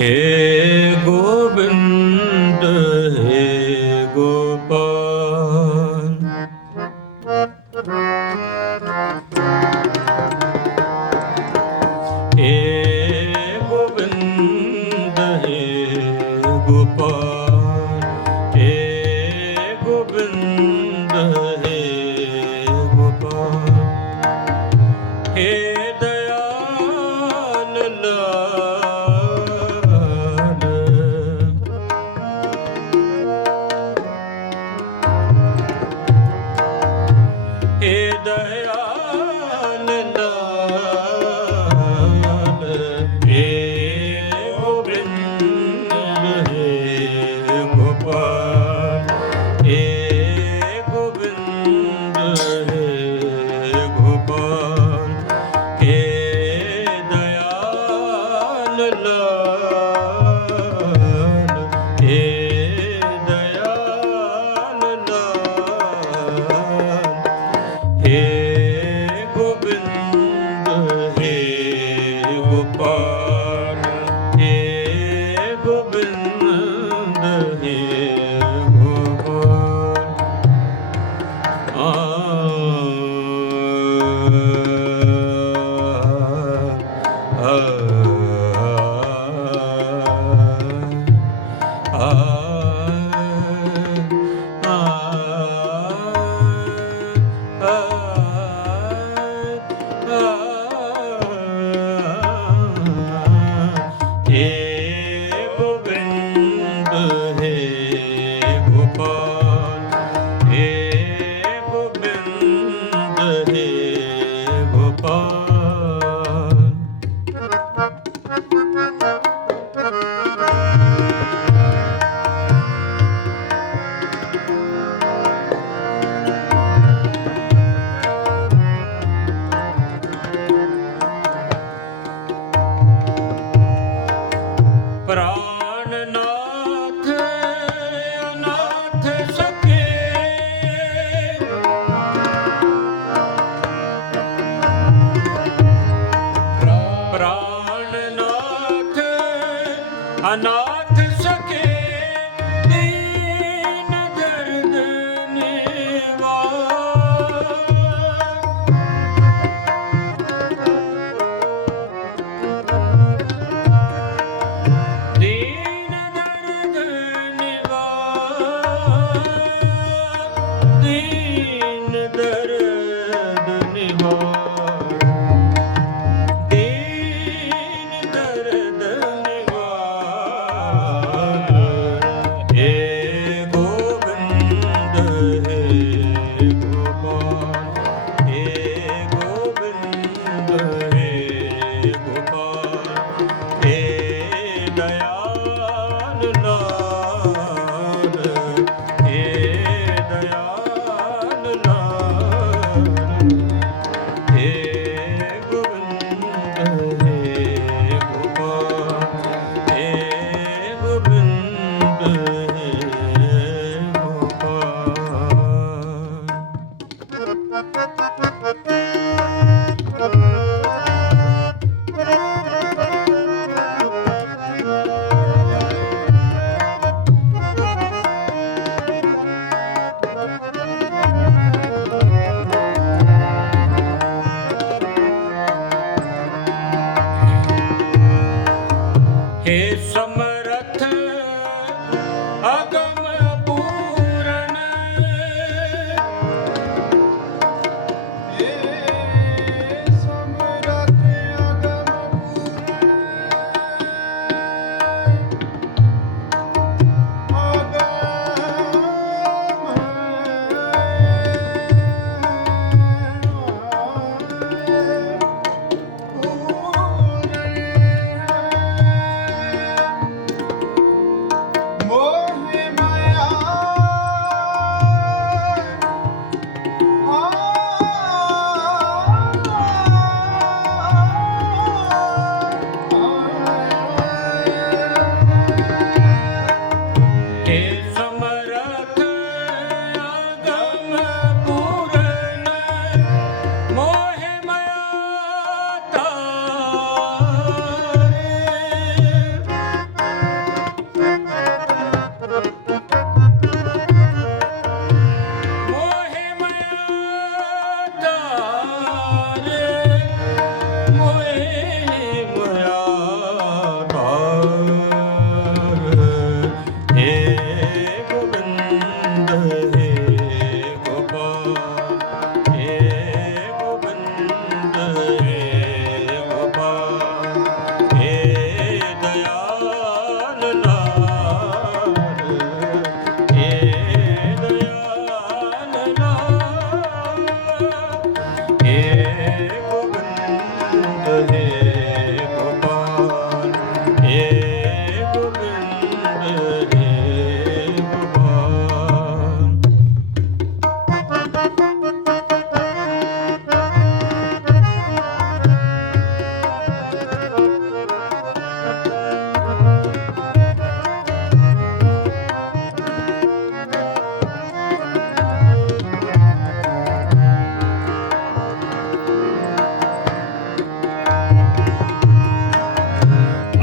Hey. here.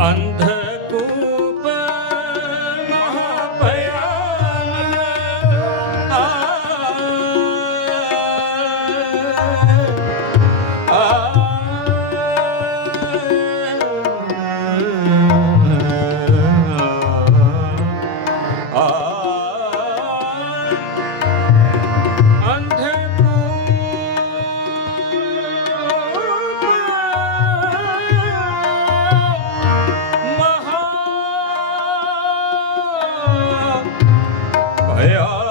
अंध 哎呀。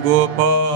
过吧